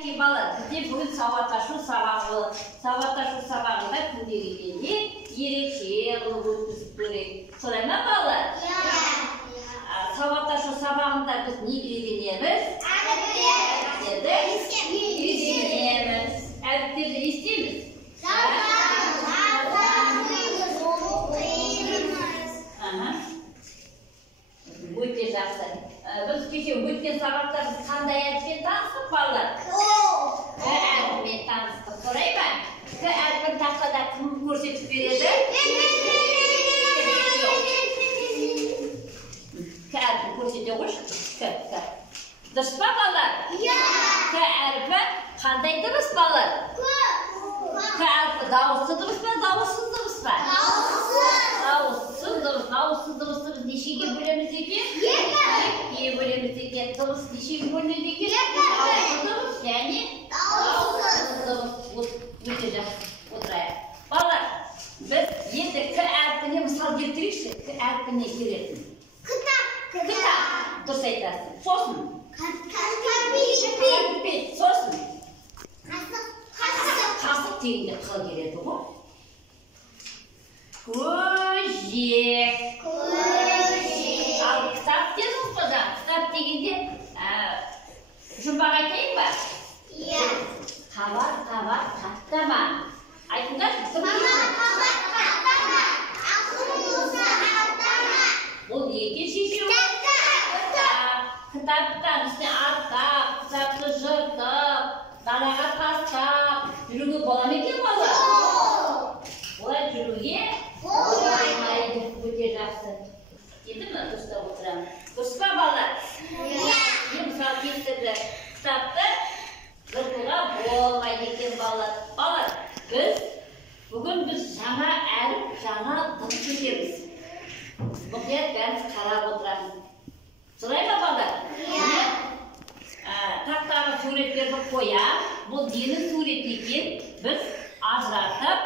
Бала, бізде бүгін сауатташу сабағы болады. Сауатташу сабағында күндегідей ерекше қылып өткізіп көрейік. Солай ма бала? Сауатташу сабағында біз не үйренеміз? Әріптерді үйренеміз. Әріптерді естиміз? Өте жақсы. Біз кеше өткен сабақта біз қандай әріппен таныстық балалар? Әріппен таныстық. Солай ма? Әріпін тақтада кім көрсетіп береді? Әріпін көрсете қойшы. Дұрыс па балалар? Әріпі қандай дыбыс балалар? Әріпі дауысты дыбыс па, дауыссыз дыбыс па? Дауыссыз дыбыс. Дауыссыз дыбысты біз нешеге бөлеміз екен? Екіге бөлеміз екен. Дыбыс нешеге бөлінеді екен? Дауысты дыбыс және дауыссыз дыбыс. Өте жақсы. Отырайық. Балалар, біз енді к әрпіне мысал келтірейікші. К әрпіне келетін. Кітап. Дұрыс айтасың. Сосын. Кәмпит. Сосын. Қасық дегенде қ келеді ғой. Көжек. Ал кітап дедіңіз қода. Кітап дегенде жұмбақ айтайын ба? Қабат, қаттама. Айтыңдар. Бұл екен шешеу. Кітаптан үстіне аттап, кітапты жыртып, далаға тастап, жүруге бола ма екен бала? Олай жүруге болмайды. Өте жақсы. Енді ме дұрыстап отырамын? Дұрыс па балалар? Мен мысалы келтірді. Кітапты жыртуға болмайды екен балалар. Балалар, бүгін біз жаңа әріп, жаңа дыбыс өтеміз. Мұқият бәріміз қарап отырамыз. Солай ма балалар? Тақтағы суреттерді қоям. Бұл ненің суреті екен? Біз ажыратып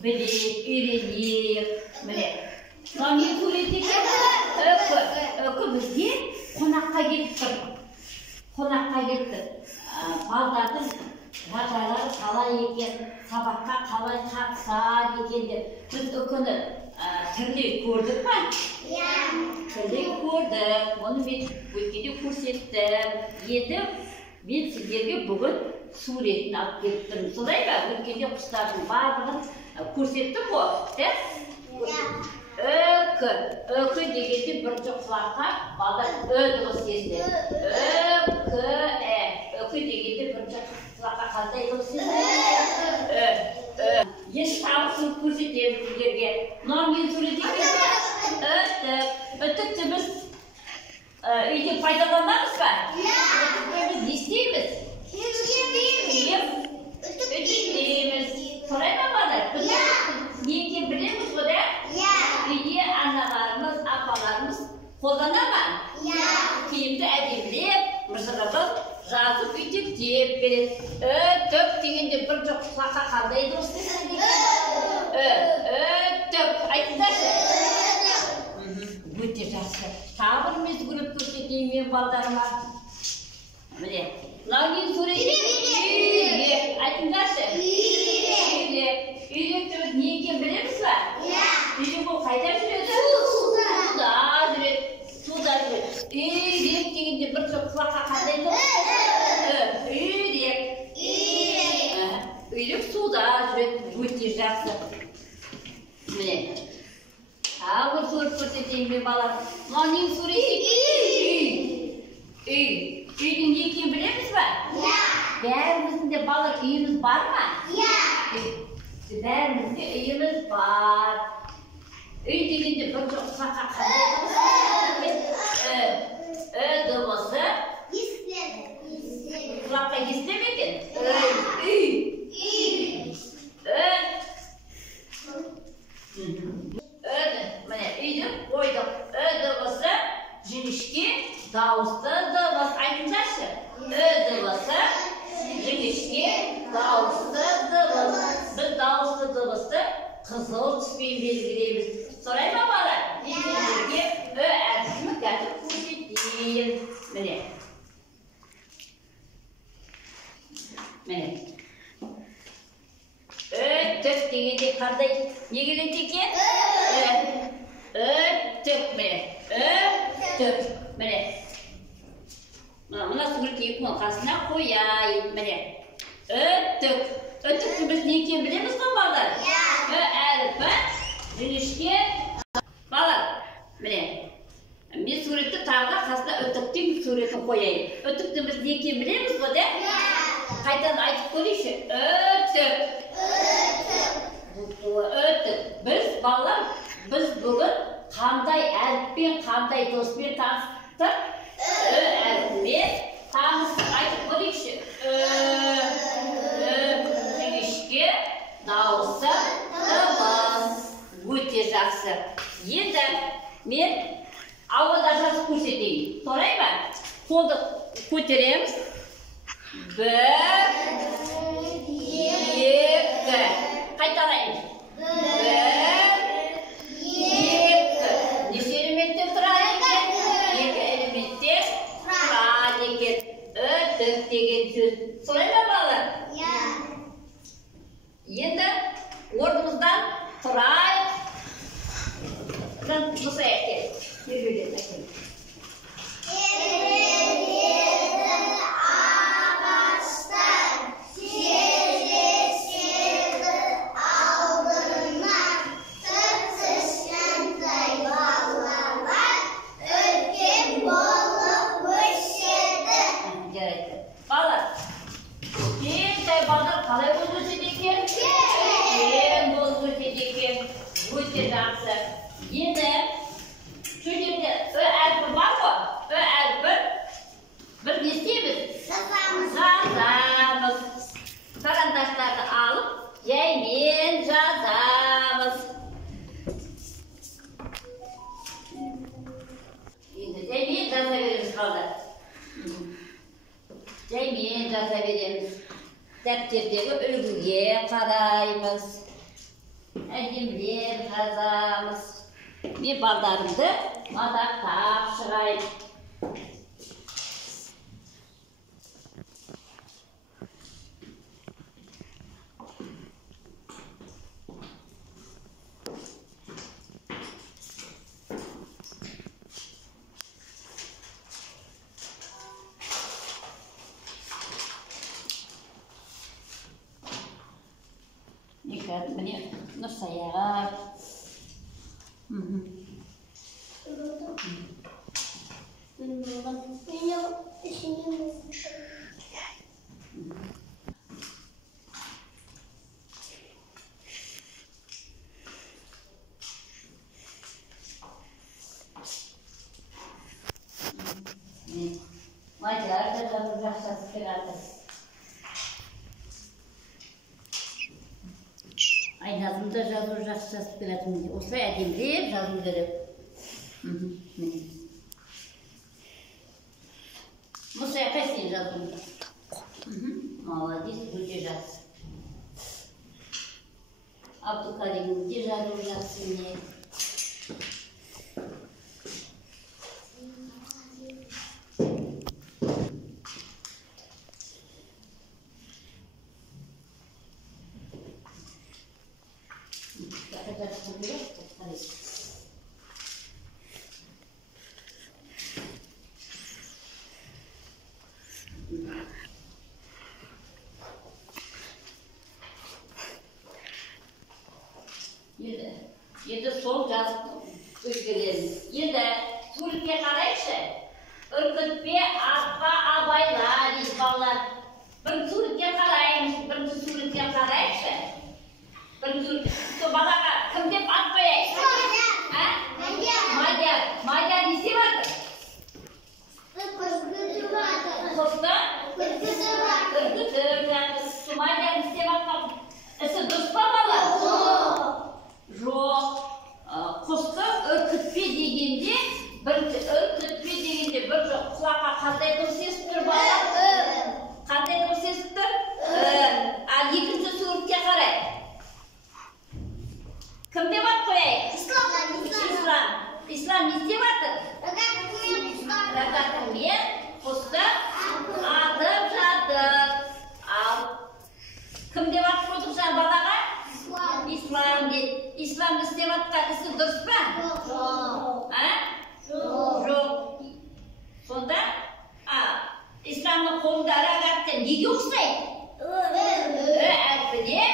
білейік, үйренейік. Міне. Мынау не суреті екен? Үкі бізде қонаққа келіп тұр. Қонаққа келіп тұр. Балдардың жағдайлары қалай екен, сабаққа қалай қатысады екен деп. Біз үкіні тірілей көрдік па? Тірілей көрдік. Оны мен өткенде көрсеттім. Енді мен сіздерге бүгін суретін алып келіп тұрмын. Солай ба? Өткенде құстардың барлығын көрсеттім ғой. Үкі дегенде бірінші құлаққа балдар дыбыс естіледі. Үкі дегенде бірінші құлаққа қандай дыбыс естіледі? Енді тағы сурет көрсетемін сіздерге. Мынау мен сурет екен? Үтікті біз үйде пайдаланамыз ба? Үтікті біз не істейміз? Үтіктейміз. Солай ма балалар? Не екенін білеміз ғой, да? Үйде аналарымыз, апаларымыз қолдана ма? Киімді әдемілеп, мыжырылып, жазып үтіктеп береді. Үтік дегенде бір жоқ құлаққа қандай дұрыс естіледі? Үтік. Айтыңдаршы. Өте жақсы. Тағы бір мезгіліп көрсетейін мен балдарыма. Міне. Мынау не суреті? Үйрек. Айтыңдаршы. Үйрек. Үйректі біз не екенін білеміз ба? Үйрек ол қайда жүреді? Суда жүреді. Суда жүреді. Үйрек дегенде бір жоқ құлаққа қандай дұрыс? Үйрек. Үйрек суда жүреді. Өте жақсы. Міне. Тағы бір сурет көрсетейін мен балалар. Мынау не суреті? Үй. Үйдің не екенін білеміз ба? Бәріміздің де балалар үйіміз бар ма? Бәрімізде үйіміз бар. Үй дегенде бір жоқ құлаққа қандай дыбысы? Құлаққа естіле ме екен? Міне үйді қойдық. Дыбысы жіңішке дауысты дыбыс. Айтыңдаршы. Дыбысы жіңішке дауысты дыбыс. Біз дауысты дыбысты қызыл түспен белгілейміз. Солай ма балалар? Сіздерге әріпін қазір көрсетейін. Міне. Міне. Өттік дегенде қандай не келеді екен? Өттік, міне. Өттік, міне. Мына суретке қасына қояйын, міне. Өттік. Өттіктің біз не екенін білеміз ғой, балалар? Әріпі, жіңішке. Балалар, міне. Мен суретті тағы да қасына өттіктің суретін қояйын. Өттіктің біз не екенін білеміз ғой, да? Қайтадан айтып көрейікші. Өттік. Өттік. Біз, балалар, біз бүгін қандай әріппен, қандай доспен таныстық? Әріппен таныстық айтып көрейікші. Жіңішке, дауысы, дыбыс. Өте жақсы. Енді мен ауада жазып көрсетейін. Солай ма? Қолды көтереміз. 1, 2. Қайталаймыз. 1, 2. Неше элементтен тұрады екен? 2 элементтен тұрады екен. Өттік деген сөз. Солай ма, балалар? Енді орнымыздан тұрайық. Мұса әкел. Ербеден әкел. Қалай болып өтеді екен? Үлкен болып өтеді екен. Өте жақсы. Енді сөйлемде әріпі бар ғой? Әріпі бір не істейміз? Жазамыз. Карандаштарды алып, жаймен жазамыз. Енді жаймен жаза береміз қалды. Жаймен жаза береміз. Дәптердегі үлгіге қараймыз. Әдемілеп жазамыз. Мен балдарымды мадақтап шығайын. Міне Нұрсаяға. Мадияр да жазып жақсасы келеді. Айназымда жазу жақсасы келеді. Осылай әдемілеп жазу керек. Мұсай қайсен жазуын? Молодец, өте жақсы. Абдукаримде жазу жақсы не? Енді сол жазып өзгереміз. Енді суретке қарайықшы. Үркітпе, атпа, абайла дейіз балалар. Бірінші суретке қараймыз, бірінші суретке қарайықшы. Бірінші суретке. Сол балаға кім деп ат қояйық? Мадияр. Мадияр не істеп жатыр? Үркітіп жатыр. Құсты? Үркітіп жатыр. Мадияр не істеп жатыр? Ісі дұрыс па балалар? Жоқ. Құсты үркітпе дегенде, бір құлаққа қандай дұрыс естіп тұр балалар? Қандай дұрыс естіп тұр? Ал екінші суретке қарай. Кім деп ат қояйық? Ислам. Ислам не істеп жатыр? ислам істеп жатқан ісі дұрыс па? Жоқ. Сонда исламның қолында арақ атты неге ұқсайды? Әрпіне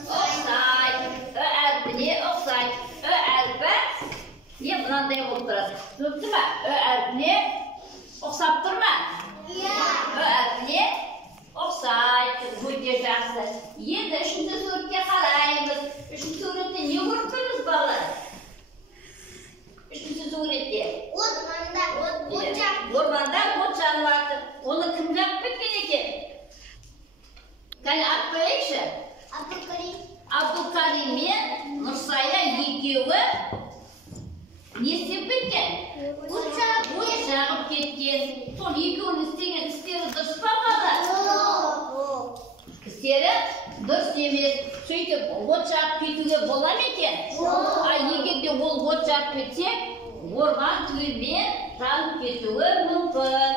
ұқсайды. Әрпіне ұқсайды. Әрпі не мынандай болып тұрады. Түсінікті ма? Әрпіне ұқсап тұр ма? Әрпіне ұқсайды. Өте жақсы. Енді үшінші суретке қараймыз. Үшінші суретте не көріп тұрмыз балалар? Үшінші суретте орманда от жанып жатыр. Оны кім жағып кеткен екен? Кәне ат қояйықшы. Абдулкарим мен Нұрсая екеуі не істеп кеткен? От жағып кеткен. Сол екеуінің істеген істері дұрыс па балалар? Істері дұрыс емес. Сөйтіп от жағып кетуге бола ма екен? Егер де ол от жағып кетсе, орман түгелімен жанып кетуі мүмкін.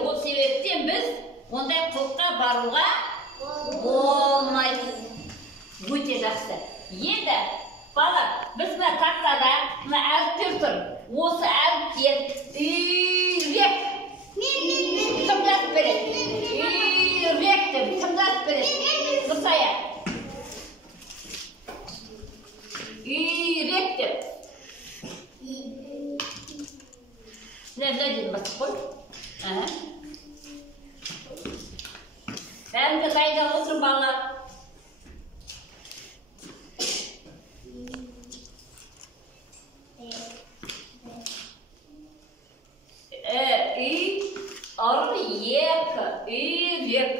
Ол себептен біз ондай қылыққа баруға болмайды. Өте жақсы. Енді бала, біз мына тақтада мына әріптер тұр. Осы әріптер үйрек. Кім жазып береді? Үйректі кім жазып береді? Нұрсая. Үйректі. Nereden bak koy? Ben de kayda otur bana. Үйрек.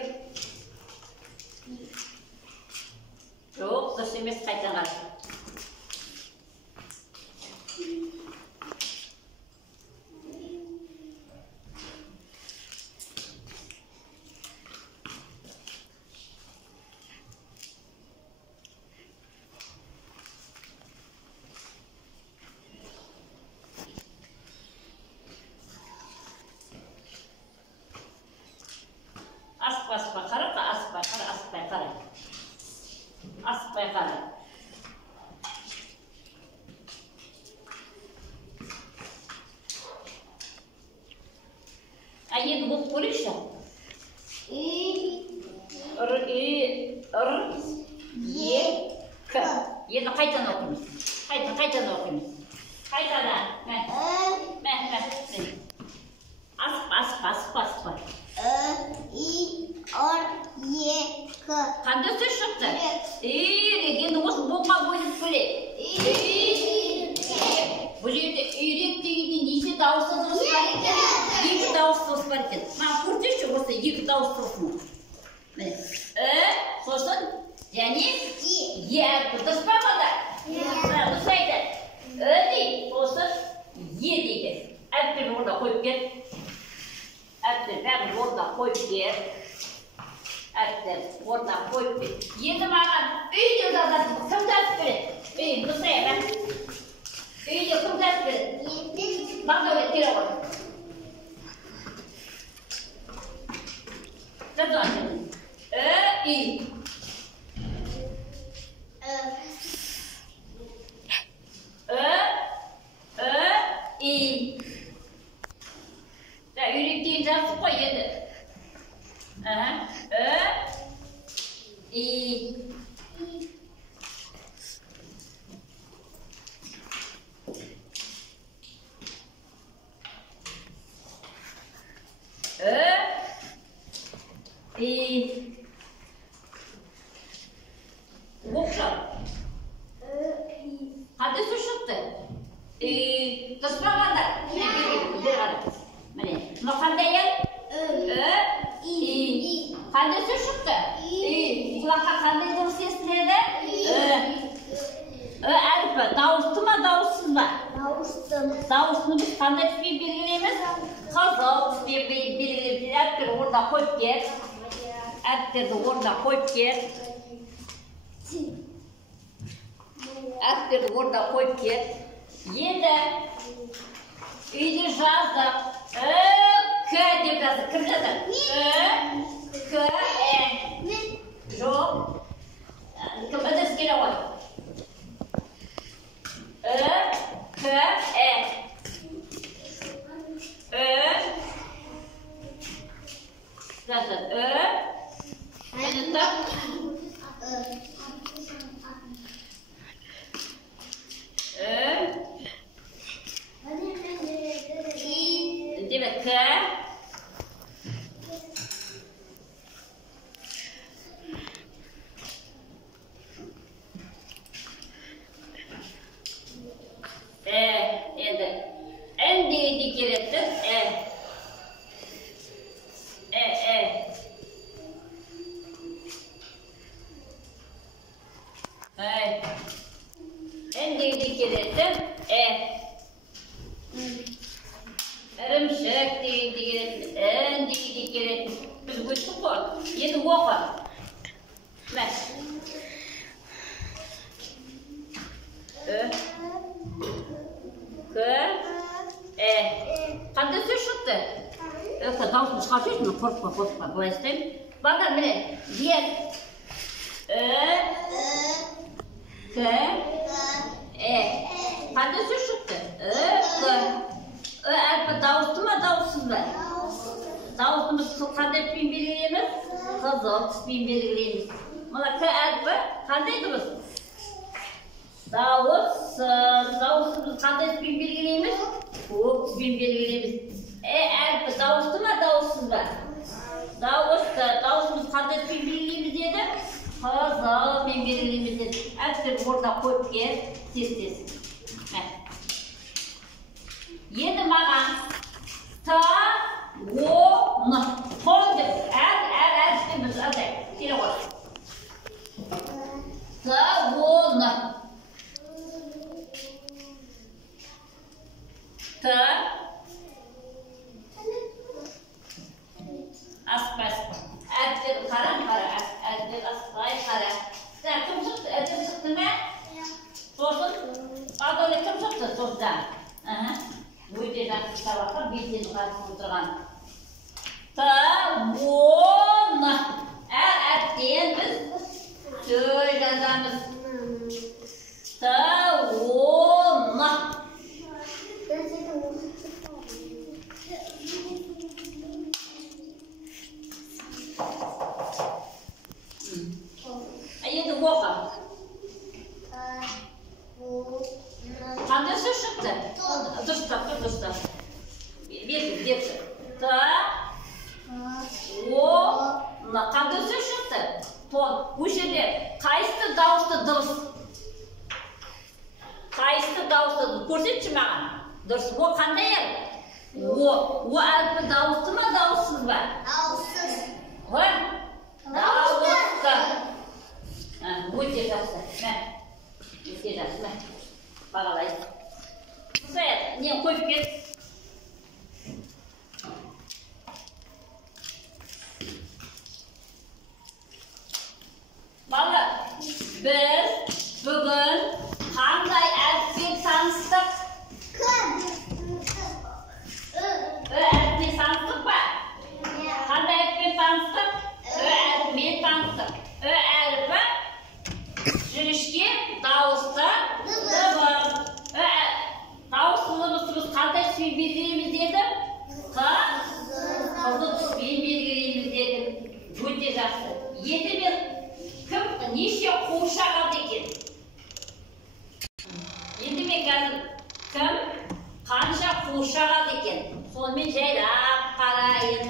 Жоқ, дұрыс емес, қайта қарай. Asықпай қара. Енді болып көрейікші. Енді қайтан оқимыз. Қайтан оқимыз. Қайтадан. Асықпа. Қандай сөз шықты? Енді осы болма бөліп бөледі. Бұл жерде үйрек дегенде неше дауысты дұрыс бар екен? Екі дауысты дұрыс бар екен. Маған көрсетші осы екі дауысты дұрысын. Сосын және әрпі дұрыс па балдар? Дұрыс айтады. Дейді, сосын дейді. Әріптерді орда қойып кет. Әріптерді орда қойып кет. Әріптер орда қойып кет. Енді маған үйде жазатын кім жазып береді? Нұрсая бәк. Үйде кім жазып береді? Бағдәулет келе ғой. Жазған үй. Үйректен жаздық қой енді. Оқшау. Қандай сөз шықты? Дұрыс па қандай? Міне, мынау қандай ел? Қандай сөз шықты? Құлаққа қандай дұрыс естіледі? Әріпі дауысты ма, дауыссыз ба? Дауысыны біз қандай түспей белгілейміз? Қызыл түспей белгілейміз. Әріптерді орда қойып кет. Әріптерді орда қойып кет. Әріптерді орда қойып кет. Енді үйде жаздық. К деп жаздық. Кім жаздық? К, жоқ. Кім ыдыс келе ғой? Demek K. Endi en deydi kerettir. En deydi kerettir. Irımşık deydi kerettir. En deydi kerettir. Biz bu işi koy. Yedi oku. Bak. Qanday söz chiqdi? Davozni chiqarishmi? Qo'rqma. Bo'y istaymi? Bakın mene. Diğer. Qanday söz chiqdi? Albatta davosmi, davossizmi? Davosimizni qanday ismin belgilaymiz? Qizil ismin belgilaymiz. Mana K harfi qanday dimiz? Davosimizni qanday ismin belgilaymiz? Ko'p ismin belgilaymiz. Harfi davosmi, davossizmi? Davosimiz qanday ismin belgilaymiz dedi? Qizil ismin belgilaymiz dedi. Aslida burada qo'yib kel, tez. Endi ma'an ta-wo-ni qoldir. Biz atay. Kela qo'y. Ta-wo-ni. Ta aspas. Atdir qara. Atdir asqay qara. Kim chiqdimi? So'sin. Adole kim chiqdi so'zdan? Bu yerden sabahta bir yıl karşısında oturan. Ta-wo-ni. Diyen biz söyleyeceğimiz. Ta-wo-ni. Endi oku. Qanday söz chiqdi? Dursta. Bir. Ta-wo-ni. Qanday söz chiqdi? Ton. Bu yerda qaysi davosda durs? Qaysi davosda ko'rsatchi menga. Durs. Bu qanday yer? Bu albatta davosmi, davossizmi? Davossiz. Va? Davossiz. Bu yerda. Mana. Bağlayın. Güzel. Niye koyup git? Bala, biz bugün qanday harfni tanishdik? Harfni tanishdik-mi? Qanday harfni tanishdik? Harfni tanishdik. Harfi jirishki davosda Davosimiz qanday ismin belgilaymiz dedim? Qizil ismin belgilaymiz dedim. O'ta yaxshi. Endi men kim necha qo'shaq oldi ekan? Endi men hozir kim qancha qo'shaq oldi ekan? So'ng men jaylab qarayin.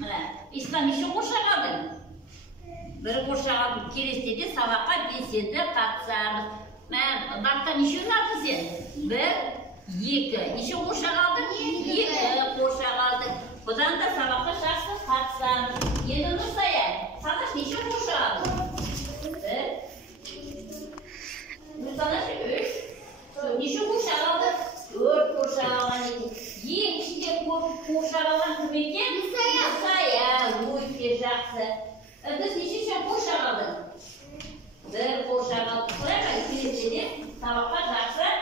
Mana, ismi necha qo'shaq oldi? Bir qo'shaq oldi. Kelesida saboqqa besenda qatnashamiz. Men vaqtda necha o'ynading sen? 1 2. Necha qo'shaq oldi? 2 qo'shaq oldi. Bundan da saboqqa shaxsiy qatnashamiz. Endi Nursaya, sanash necha qo'shaq oldi? 1 Nursanash 3. Necha qo'shaq oldi? 4 qo'shaq olgan ekan. Eng kichik qo'shaq olgan kim ekan? Nursaya. O'ta yaxshi. Biz necha qo'shaq oldik? 1 qo'shaq oldik. Qarang, kelishdi. Saboqqa shaxsiy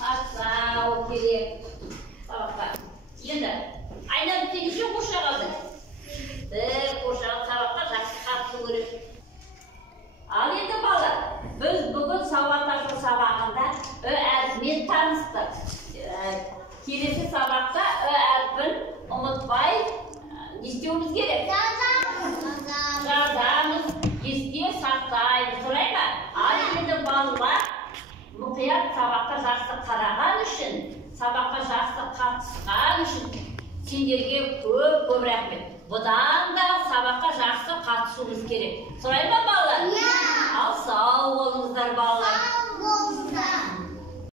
qatnash kerak. Saboqqa. Endi aynan necha qo'shaq oldik? 1 qo'shaq saboqqa shaxsiy qatnash kerak. Al endi bolalar, biz bugun savatlashuv sabog'ida harfni tanishdik. Kelasi saboqda harfni unutmay, ne istaymiz kerak? сабаққа жақсы қатысқан үшін сендерге көп рахмет. Бұдан да сабаққа жақсы қатысуымыз керек. Сұрай ма балалар? Ал сау болыңыздар балалар.